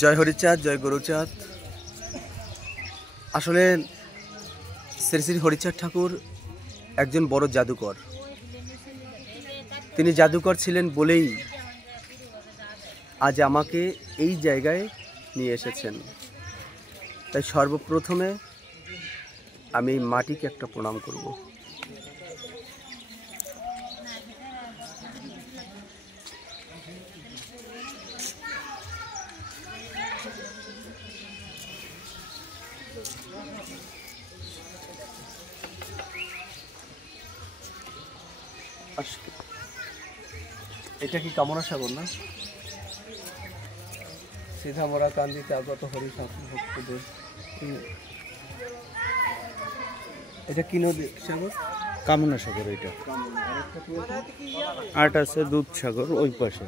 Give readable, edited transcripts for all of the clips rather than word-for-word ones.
জয় হরিচাঁদ, জয় গুরুচাঁদ। আসলে শ্রী শ্রী হরিচাঁদ ঠাকুর একজন বড় জাদুকর। তিনি জাদুকর ছিলেন বলেই আজ আমাকে এই জায়গায় নিয়ে এসেছেন। তাই সর্বপ্রথমে আমি মাটিকে একটা প্রণাম করব। এটা কি কামনা সাগর না? সিধা মোরা কান্দিতে আগত হরি ভক্তদের। এটা কি নদী সাগর? কামনা সাগর। এটা আরেকটা আছে দুধ সাগর ওই পাশে।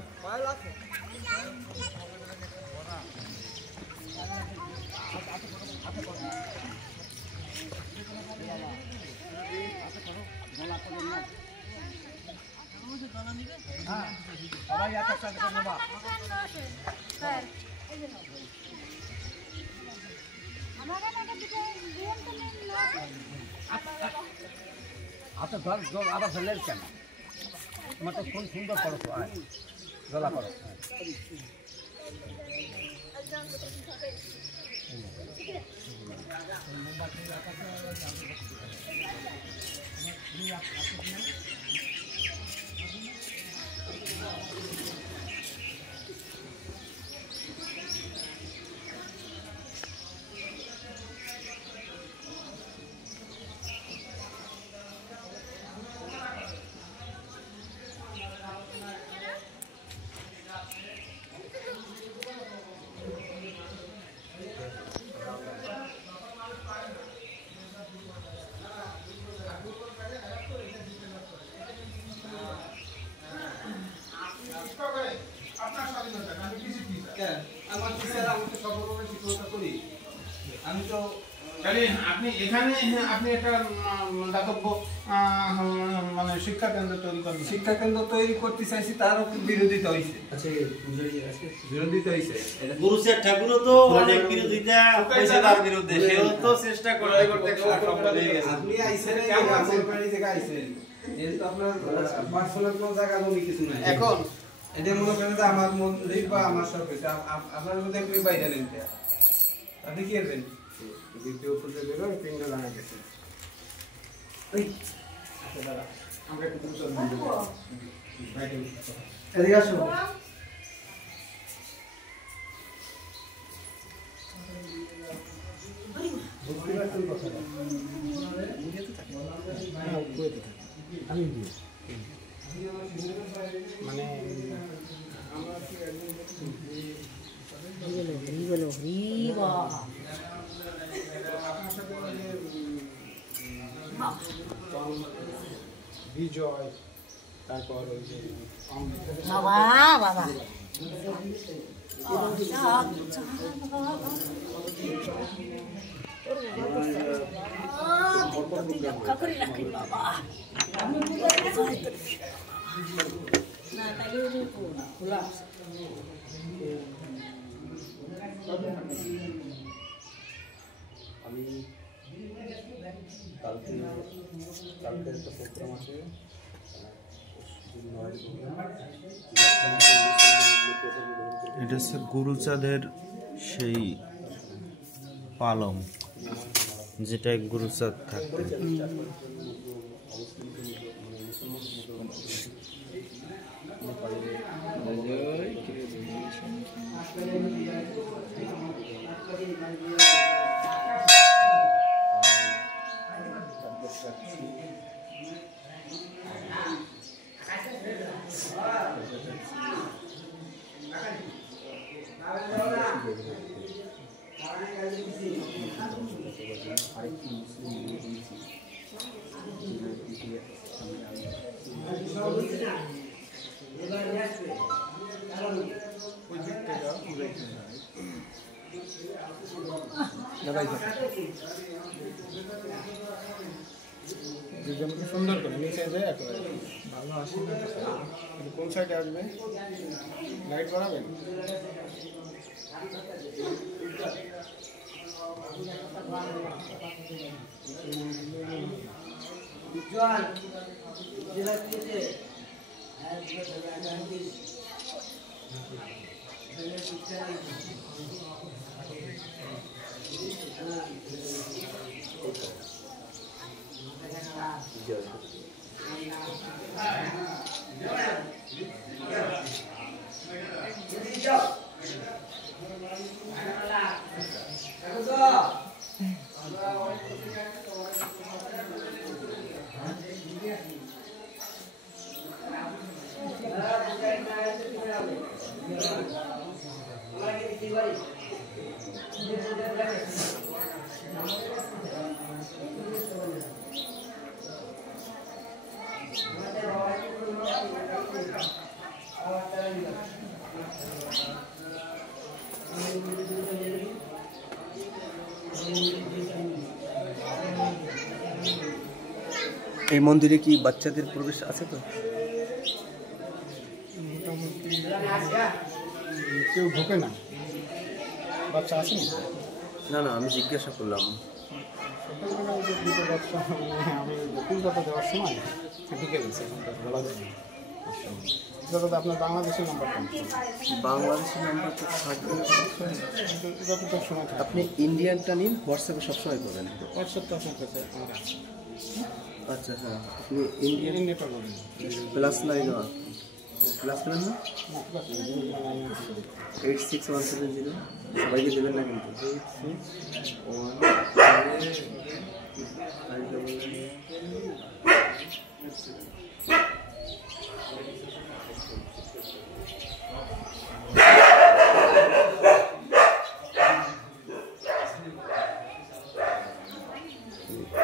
আচ্ছা ধর জল আবার ফেলেন কেন? তোমার তো কোন সুন্দর করো তো আয় জলা করো। আপনি এখানে আপনি একটা দাতব্য মানে শিক্ষা কেন্দ্র তৈরি করবেন। শিক্ষা কেন্দ্র তৈরি করতে চাইছি, তারও বিরোধিতা হয়েছে। বিরোধিতা হয়েছে। গুরুচাঁদ ঠাকুরও তো অনেক বিরোধিতা হয়েছে তার বিরুদ্ধে, সেও তো চেষ্টা করে। আপনি আইছেন আমার বাড়ি থেকে আইছেন, এর তো আপনার পার্সোনাল কোনো জায়গা জমি কিছু নাই। এখন এটা মনে করেন যে আমার মন্দির বা আমার সব কিছু আপনার মধ্যে আপনি বাইরে নেন, আপনি কি করবেন? দ্বিতীয় পুজো বেরো পিণ্ড জানা গেছে। আচ্ছা দাদা, আমরা একটু পুজো এদিকে আসো। মানে বিজয়, তারপর ওই যে বাবা বাবা আমি কালকে একটা প্রোগ্রাম আছে, এটা হচ্ছে গুরুচাঁদের সেই পালং, যেটাই গুরুচাঁদ থাকতেন। দুজনকে সুন্দর করে নিচে যায় একেবারে ভালো আসে। কোন সাইডে আসবে? লাইট বাড়াবেন? এই মন্দিরে কি বাচ্চাদের প্রবেশ আছে তো? মোটামুটি কেউ ঢোকে না, বাচ্চা আছে না? না না, আমি জিজ্ঞাসা করলাম। সকালবেলা ওই যে দুটো বাচ্চা আমি কলকাতা যাওয়ার সময় ঢুকে গেছে, এখানটা বলা যায় না। যতটা আপনার বাংলাদেশের নাম্বারটা বাংলাদেশের নাম্বার তো থাকবে। যতটা সময় থাকে। আপনি ইন্ডিয়ানটা নিন, হোয়াটসঅ্যাপে সবসময় পাবেন। হোয়াটসঅ্যাপটা আপনার কাছে আমার আছে। আচ্ছা হ্যাঁ, আপনি ইন্ডিয়ান নেটওয়ার্ক বলুন। +9 প্লাস পেলেন না? না, ঠিক আছে, 86170 সবাইকে দেবেন না কিন্তু।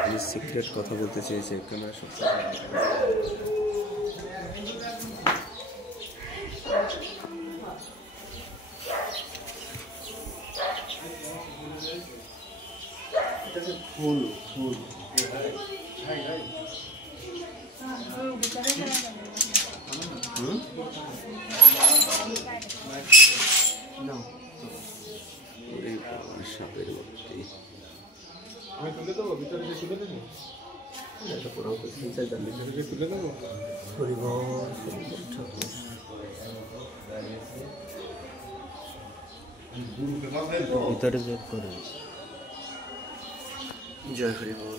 86 সিক্রেট কথা বলতে চেয়েছে ক্যামেরা সব ফুল ফুল না সাপের মধ্যে আমি তুলে দেবো, ভিতরে যে তুলে দেবো, একটা প্রণাম করে চিন্তায় দাঁড়িয়ে ভিতরে যে তুলে দেবো। হরিবল ঠাকুর ভিতরে যোগ করে জয় হরিবল।